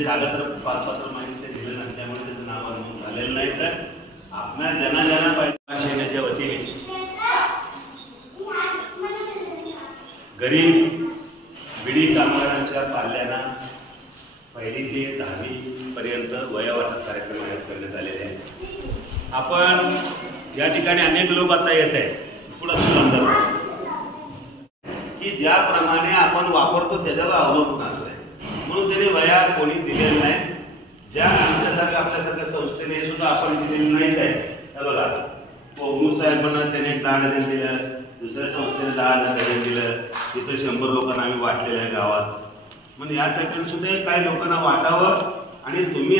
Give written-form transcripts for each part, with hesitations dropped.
जे कागदपत्र माहिती ते दिलं नसल्यामुळे त्याचं नाव नोंद झालेलं नाही। तर आपल्या ज्यांना पाहिजे वतीने गरीब बिडी कामगारांच्या पाल्यांना 1ली ते 10वी पर्यंत वयोवाटप कार्यक्रम आयोजित करण्यात आलेले आहेत। आपण या ठिकाणी अनेक लोक आता येत आहेत पुढे संदर्भ की ज्याप्रमाणे आपण वापरतो त्याच्यावर अवलंबून असते, म्हणून त्याने वया कोणी दिलेलं नाही। ज्या आपल्यासारख्या संस्थेने सुद्धा आपण दिलेली नाहीत आहे। बघा कोगनूर साहेबांना त्याने 10,000 दिलं, दुसऱ्या संस्थेने 10,000 दिलं, तिथं 100 लोकांना आम्ही वाटलेलं आहे गावात। म्हणजे या ठिकाणी सुद्धा काही लोकांना वाटावं आणि तुम्ही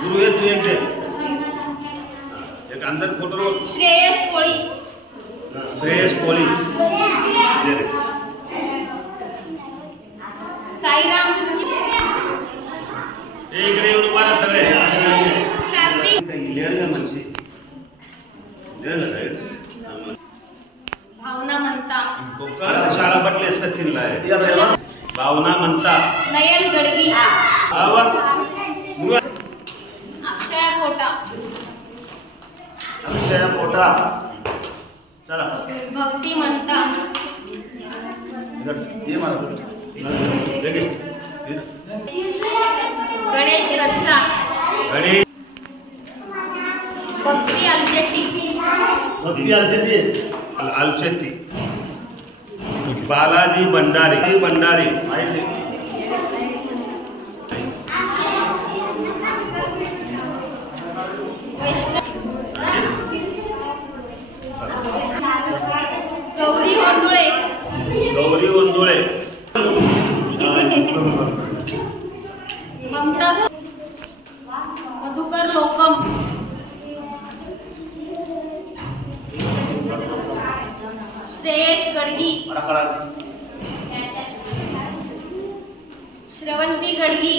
गुरु है तू एक अंदर फोटो श्रेयस कोळी साईराम इकडे येऊन उभा सगळे म्हणजे भावना म्हणता शाळा पटली असतील भावना म्हणता नयन गडगी अक्षय कोटा चला भक्ती म्हणता गणेश रच्चा भक्ती अलचेट्टी बालाजी भंडारी गौरी वंदुळे ममता मधुकर लोकम श्रेयस गडगी श्रवंती गडगी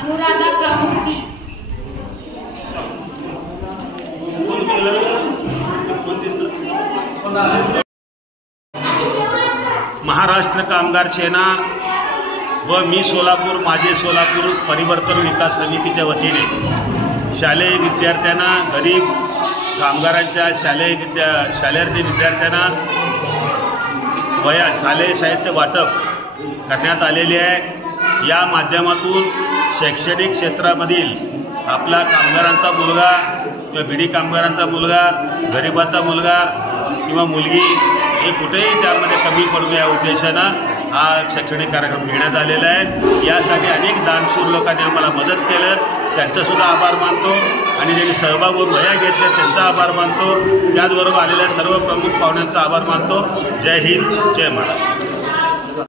अनुराधा कामुकी महाराष्ट्र कामगार सेना व मी सोलापूर माझे सोलापूर परिवर्तन विकास समितीच्या वतीने शालेय विद्यार्थ्यांना गरीब कामगारांच्या शालेय विद्यार्थ्यांना शालेय साहित्य वाटप करण्यात आलेले आहे। या माध्यमातून शैक्षणिक क्षेत्रामधील आपला कामगारांचा मुलगा किंवा बिडी कामगारांचा मुलगा गरिबाचा मुलगा किंवा मुलगी हे कुठेही त्यामध्ये कमी पडू या उद्देशानं हा शैक्षणिक कार्यक्रम घेण्यात आलेला आहे। यासाठी अनेक दानशूर लोकांनी आम्हाला मदत केलं, त्यांचासुद्धा आभार मानतो आणि ज्यांनी सहभाग होऊन वह्या घेतल्या त्यांचा आभार मानतो। त्याचबरोबर आलेल्या सर्व प्रमुख पाहुण्यांचा आभार मानतो। जय हिंद, जय महाराष्ट्र।